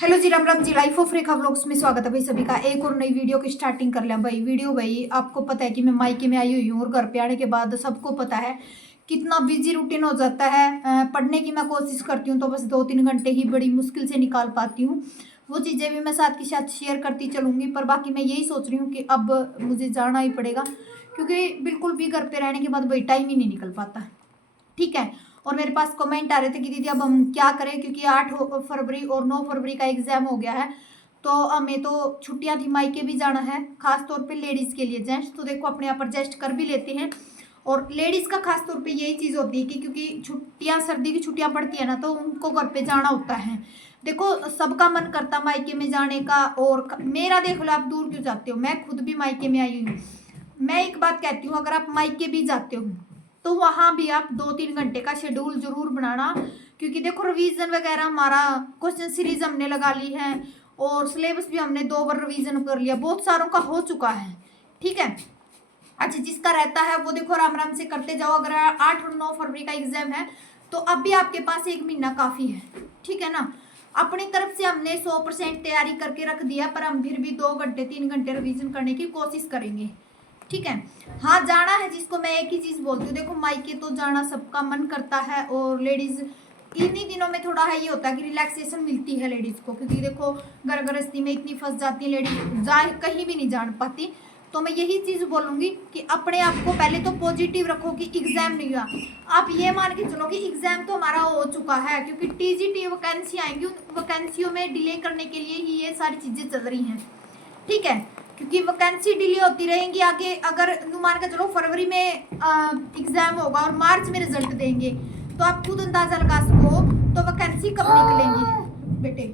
Hello ji, Ram Ram ji. Life of Rekha vlogs में स्वागत है भाई सभी का। एक और नई वीडियो की स्टार्टिंग कर लिया भाई। भाई आपको पता है कि मैं मायके में आई हुई हूँ और घर पे आने के बाद सबको पता है कितना बिजी रूटीन हो जाता है। पढ़ने की मैं कोशिश करती हूँ तो बस 2-3 घंटे ही बड़ी मुश्किल से निकाल पाती हूँ। वो चीज़ें भी मैं साथ के साथ शेयर करती चलूँगी, पर बाकी मैं यही सोच रही हूँ कि अब मुझे जाना ही पड़ेगा, क्योंकि बिल्कुल भी घर पे रहने के बाद भाई टाइम ही नहीं निकल पाता। ठीक है। और मेरे पास कमेंट आ रहे थे कि दीदी अब हम क्या करें, क्योंकि 8 फरवरी और 9 फरवरी का एग्जाम हो गया है, तो हमें तो छुट्टियां थी, मायके भी जाना है, खास तौर पे लेडीज के लिए। जेंट्स तो देखो अपने आप एडजस्ट कर भी लेते हैं, और लेडीज का खास तौर पे यही चीज होती है कि क्योंकि छुट्टियां, सर्दी की छुट्टियां पड़ती है ना, तो उनको घर पे जाना होता है। देखो सबका मन करता मायके में जाने का, और मेरा देख लो, आप दूर क्यों जाते हो, मैं खुद भी मायके में आई हूँ। मैं एक बात कहती हूँ, अगर आप मायके भी जाते हो तो वहां भी आप 2-3 घंटे का शेड्यूल जरूर बनाना, क्योंकि देखो रिवीजन वगैरह, हमारा क्वेश्चन सीरीज हमने लगा ली है और सिलेबस भी हमने 2 बार रिवीजन कर लिया, बहुत सारों का हो चुका है। ठीक है। अच्छा, जिसका रहता है वो देखो आराम आराम से करते जाओ। अगर 8 और 9 फरवरी का एग्जाम है तो अब भी आपके पास 1 महीना काफी है। ठीक है ना। अपनी तरफ से हमने 100% तैयारी करके रख दिया, पर हम फिर भी 2-3 घंटे रिवीजन करने की कोशिश करेंगे। ठीक है। हाँ, जाना है जिसको, मैं एक ही चीज बोलती हूँ, देखो मायके तो जाना सबका मन करता है, और लेडीज इन्हीं दिनों में थोड़ा है, ये होता है कि रिलैक्सेशन मिलती है लेडीज को, क्योंकि देखो घर गृहस्थी में इतनी फंस जाती है लेडीज, जा कहीं भी नहीं जान पाती। तो मैं यही चीज बोलूंगी कि अपने आप को पहले तो पॉजिटिव रखो कि एग्जाम नहीं हुआ। आप ये मान के चलो कि एग्जाम तो हमारा हो चुका है, क्योंकि टीजीटी वैकेंसी आएंगी, उन वैकेंसियों में डिले करने के लिए ही ये सारी चीजें चल रही हैं। ठीक है। क्योंकि वैकेंसी डिले होती रहेंगी आगे, अगर मान के चलो फरवरी में एग्जाम होगा और मार्च में रिजल्ट देंगे, तो आप खुद अंदाजा लगा सको तो वैकेंसी कब निकलेंगी। बेटे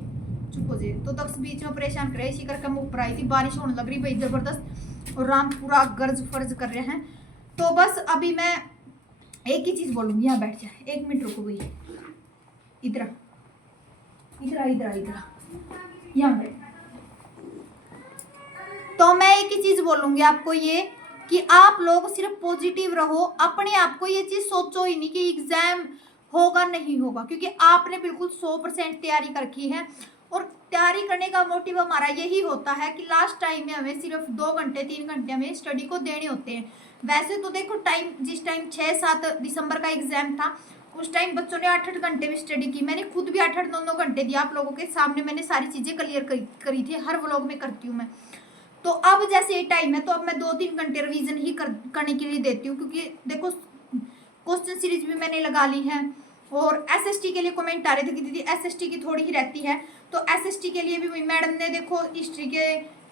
चुप हो जाए, तो तक बीच में परेशान करे, इसी करके मैं ऊपर आई थी, बारिश होने लग रही भाई जबरदस्त, और राम पूरा गर्ज फर्ज कर रहे हैं। तो बस अभी मैं एक ही चीज बोलूंगी, यहाँ बैठ जाए, 1 मिनट रुको भाई, इधर इधर इधर इधर, यहाँ बैठ। तो मैं एक ही चीज बोलूंगी आपको, ये कि आप लोग सिर्फ पॉजिटिव रहो, अपने आप को ये चीज सोचो ही नहीं कि एग्जाम होगा नहीं होगा, क्योंकि आपने बिल्कुल 100% तैयारी कर रखी है। और तैयारी करने का मोटिव हमारा यही होता है कि लास्ट टाइम में हमें सिर्फ 2-3 घंटे हमें स्टडी को देने होते हैं। वैसे तो देखो टाइम, जिस टाइम 6-7 दिसंबर का एग्जाम था, उस टाइम बच्चों ने 8-8 घंटे में स्टडी की, मैंने खुद भी 8-8 9-9 घंटे दिया, आप लोगों के सामने मैंने सारी चीजें क्लियर करी थी, हर व्लॉग में करती हूँ मैं। तो अब जैसे ये टाइम है, तो अब मैं 2-3 घंटे रिवीजन ही करने के लिए देती हूँ, क्योंकि देखो क्वेश्चन सीरीज भी मैंने लगा ली है। और एसएसटी के लिए कमेंट आ रहे थे कि दीदी एसएसटी की थोड़ी ही रहती है, तो एसएसटी के लिए भी मैडम ने देखो हिस्ट्री के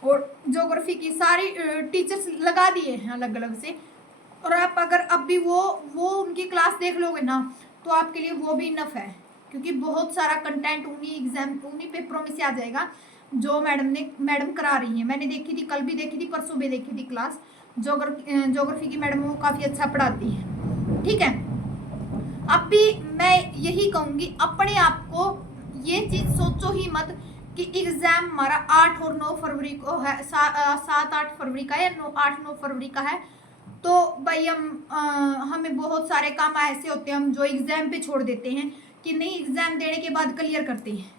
और ज्योग्राफी की सारी टीचर्स लगा दिए हैं अलग अलग से। और आप अगर अब भी वो उनकी क्लास देख लोगे ना, तो आपके लिए वो भी इनफ है, क्योंकि बहुत सारा कंटेंट उन्हीं पेपरों में से आ जाएगा जो मैडम करा रही है। मैंने देखी थी, कल भी देखी थी, परसों भी देखी थी क्लास। ज्योग्राफी की मैडम वो काफी अच्छा पढ़ाती है। ठीक है। अब भी मैं यही कहूंगी, अपने आप को ये चीज सोचो ही मत कि एग्जाम हमारा 8 और 9 फरवरी को है, 7-8 फरवरी का, या 8-9 फरवरी का है। तो भाई हमें बहुत सारे काम ऐसे होते हैं हम जो एग्जाम पे छोड़ देते हैं, कि नहीं एग्जाम देने के बाद क्लियर करते हैं,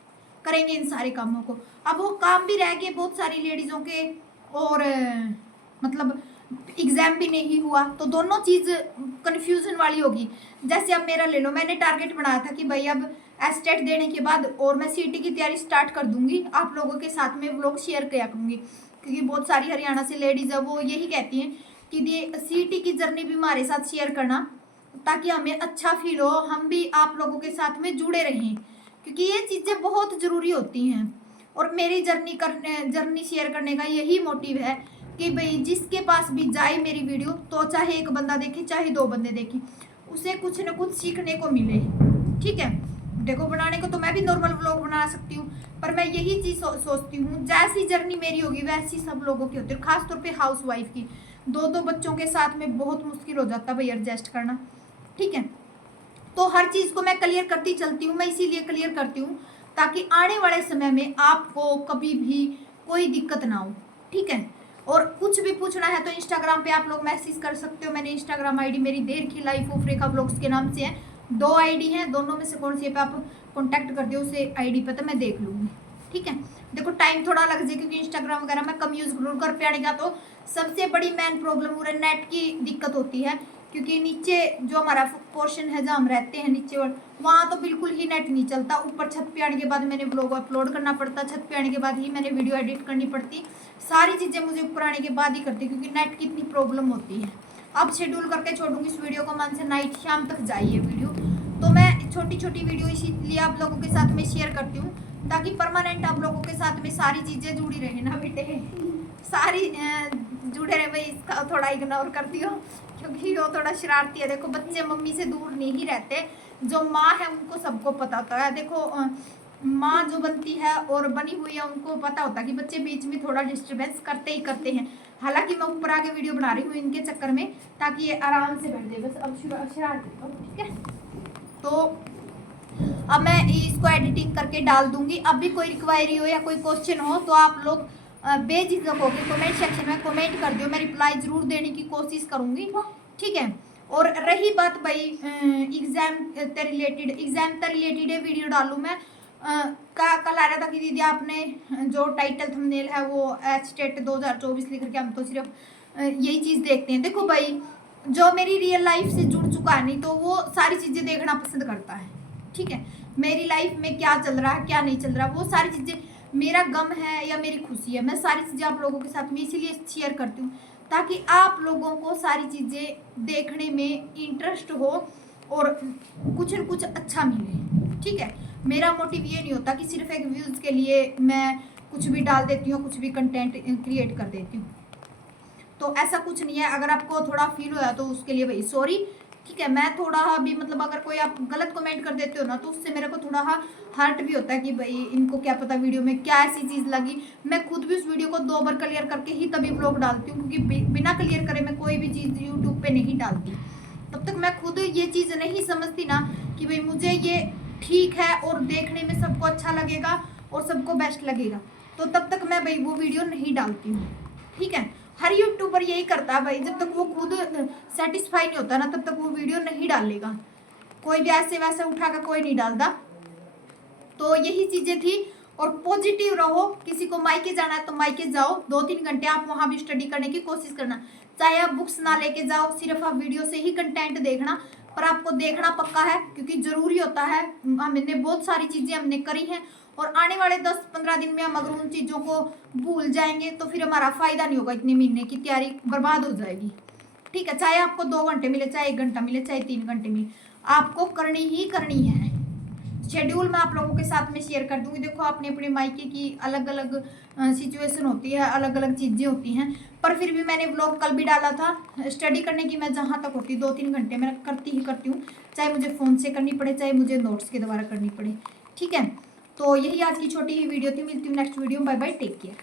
करेंगे इन सारे कामों को। अब वो काम भी रह गए बहुत सारी लेडीजों के, और मतलब एग्जाम भी नहीं हुआ, तो दोनों चीज कंफ्यूजन वाली होगी। जैसे अब मेरा ले लो, मैंने टारगेट बनाया था कि भाई अब एस्टेट देने के बाद और मैं सीटी की तैयारी स्टार्ट कर दूंगी, आप लोगों के साथ में व्लॉग शेयर किया करूंगी, क्योंकि बहुत सारी हरियाणा से लेडीज है, वो यही कहती हैं कि सीटी की जर्नी भी हमारे साथ शेयर करना, ताकि हमें अच्छा फील हो, हम भी आप लोगों के साथ में जुड़े रहें, क्योंकि ये चीज़ें बहुत ज़रूरी होती हैं। और मेरी जर्नी शेयर करने का यही मोटिव है कि भाई जिसके पास भी जाए मेरी वीडियो, तो चाहे एक बंदा देखे चाहे 2 बंदे देखें, उसे कुछ न कुछ सीखने को मिले। ठीक है। देखो बनाने को तो मैं भी नॉर्मल व्लॉग बना सकती हूँ, पर मैं यही चीज़ सोचती हूँ, जैसी जर्नी मेरी होगी वैसी सब लोगों की होती है, खासतौर पर हाउस वाइफ की। 2-2 बच्चों के साथ में बहुत मुश्किल हो जाता है भाई एडजस्ट करना। ठीक है। तो हर चीज को मैं क्लियर करती चलती हूँ, मैं इसीलिए क्लियर करती हूँ ताकि आने वाले समय में आपको कभी भी कोई दिक्कत ना हो। ठीक है। और कुछ भी पूछना है तो इंस्टाग्राम पे आप लोग मैसेज कर सकते हो, मैंने इंस्टाग्राम आईडी मेरी देर की लाइफ ऑफ रेखा व्लॉग्स के नाम से है। 2 आईडी है, दोनों में से कौन सी पे आप कॉन्टैक्ट कर दो, उसे आईडी पे तो मैं देख लूंगी। ठीक है। देखो टाइम थोड़ा लग जाए क्योंकि इंस्टाग्राम वगैरह में कम यूज़ जरूर कर पाएगा। तो सबसे बड़ी मेन प्रॉब्लम हो रहा है नेट की दिक्कत होती है, क्योंकि नीचे जो हमारा पोर्शन है जहाँ हम रहते हैं नीचे, वहाँ तो बिल्कुल ही नेट नहीं चलता। ऊपर छत पे आने के बाद मैंने ब्लॉग अपलोड करना पड़ता, छत पे आने के बाद ही मैंने वीडियो एडिट करनी पड़ती, सारी चीज़ें मुझे ऊपर आने के बाद ही करती, क्योंकि नेट की इतनी प्रॉब्लम होती है। अब शेड्यूल करके छोड़ूंगी इस वीडियो को, मन से नाइट शाम तक जाइए वीडियो। तो मैं छोटी छोटी वीडियो इसीलिए आप लोगों के साथ में शेयर करती हूँ, ताकि परमानेंट आप लोगों के साथ में सारी चीज़ें जुड़ी रहे ना बेटे, सारी जुड़े रहे। भाई इसका थोड़ा इग्नोर करती हूँ क्योंकि वो थोड़ा शरारती है। देखो बच्चे मम्मी से दूर नहीं रहते, जो माँ है उनको सबको पता होता है। देखो माँ जो बनती है और बनी हुई है उनको पता होता है कि बच्चे बीच में थोड़ा डिस्टर्बेंस करते ही करते हैं। हालांकि मैं ऊपर आके वीडियो बना रही हूँ इनके चक्कर में, ताकि ये आराम से बैठ जाए। बस अब शरारत, ठीक है। तो अब मैं इसको एडिटिंग करके डाल दूंगी। अब भी कोई रिक्वायरी हो या कोई क्वेश्चन हो तो आप लोग बेझिझक होकर कमेंट सेक्शन में कमेंट कर दो, मैं रिप्लाई जरूर देने की कोशिश करूंगी, ठीक है। और रही बात भाई एग्जाम से रिलेटेड वीडियो डालूँ मैं। कल आ रहा था कि दीदी आपने जो टाइटल थंबनेल है वो स्टेट 2024 लिख के, हम तो सिर्फ यही चीज़ देखते हैं। देखो भाई जो मेरी रियल लाइफ से जुड़ चुका है नहीं तो वो सारी चीज़ें देखना पसंद करता है, ठीक है। मेरी लाइफ में क्या चल रहा है क्या नहीं चल रहा, वो सारी चीज़ें, मेरा गम है या मेरी खुशी है, मैं सारी चीज़ें आप लोगों के साथ में इसीलिए शेयर करती हूँ, ताकि आप लोगों को सारी चीज़ें देखने में इंटरेस्ट हो और कुछ न कुछ अच्छा मिले, ठीक है। मेरा मोटिव ये नहीं होता कि सिर्फ एक व्यूज़ के लिए मैं कुछ भी डाल देती हूँ, कुछ भी कंटेंट क्रिएट कर देती हूँ। तो ऐसा कुछ नहीं है। अगर आपको थोड़ा फील होया तो उसके लिए भाई सॉरी, ठीक है। मैं थोड़ा भी मतलब अगर कोई आप गलत कमेंट कर देते हो ना तो उससे मेरे को थोड़ा हर्ट भी होता है कि भाई इनको क्या पता वीडियो में क्या ऐसी चीज़ लगी। मैं खुद भी उस वीडियो को 2 बार क्लियर करके ही तभी ब्लॉग डालती हूँ, क्योंकि बिना क्लियर करे मैं कोई भी चीज़ यूट्यूब पे नहीं डालती। तब तक मैं खुद ये चीज़ नहीं समझती ना कि भाई मुझे ये ठीक है और देखने में सबको अच्छा लगेगा और सबको बेस्ट लगेगा, तो तब तक मैं भाई वो वीडियो नहीं डालती हूँ, ठीक है। हर यूट्यूबर यही करता है भाई, जब तक वो खुद सेटिस्फाई नहीं होता ना तब तक वो वीडियो नहीं डालेगा। कोई भी ऐसे वैसे उठा कर कोई नहीं डालता। तो यही चीज़ें थी। और पॉजिटिव रहो, किसी को मायके जाना है तो मायके जाओ, 2-3 घंटे आप वहाँ भी स्टडी करने की कोशिश करना। चाहे आप बुक्स ना लेके जाओ, सिर्फ आप वीडियो से ही कंटेंट देखना, पर आपको देखना पक्का है क्योंकि ज़रूरी होता है। हमने बहुत सारी चीज़ें हमने करी हैं और आने वाले 10-15 दिन में हम अगर उन चीज़ों को भूल जाएंगे तो फिर हमारा फ़ायदा नहीं होगा, इतने महीने की तैयारी बर्बाद हो जाएगी, ठीक है। चाहे आपको 2 घंटे मिले, चाहे 1 घंटा मिले, चाहे 3 घंटे मिले, आपको करनी ही करनी है। शेड्यूल मैं आप लोगों के साथ में शेयर कर दूंगी। देखो अपने अपने मायके की अलग अलग सिचुएशन होती है, अलग अलग चीज़ें होती हैं, पर फिर भी मैंने ब्लॉग कल भी डाला था। स्टडी करने की मैं जहाँ तक होती 2-3 घंटे मैं करती ही करती हूँ, चाहे मुझे फ़ोन से करनी पड़े, चाहे मुझे नोट्स के द्वारा करनी पड़े, ठीक है। तो यही आज की छोटी ही वीडियो थी। मिलती हूँ नेक्स्ट वीडियो में। Bye bye, take care.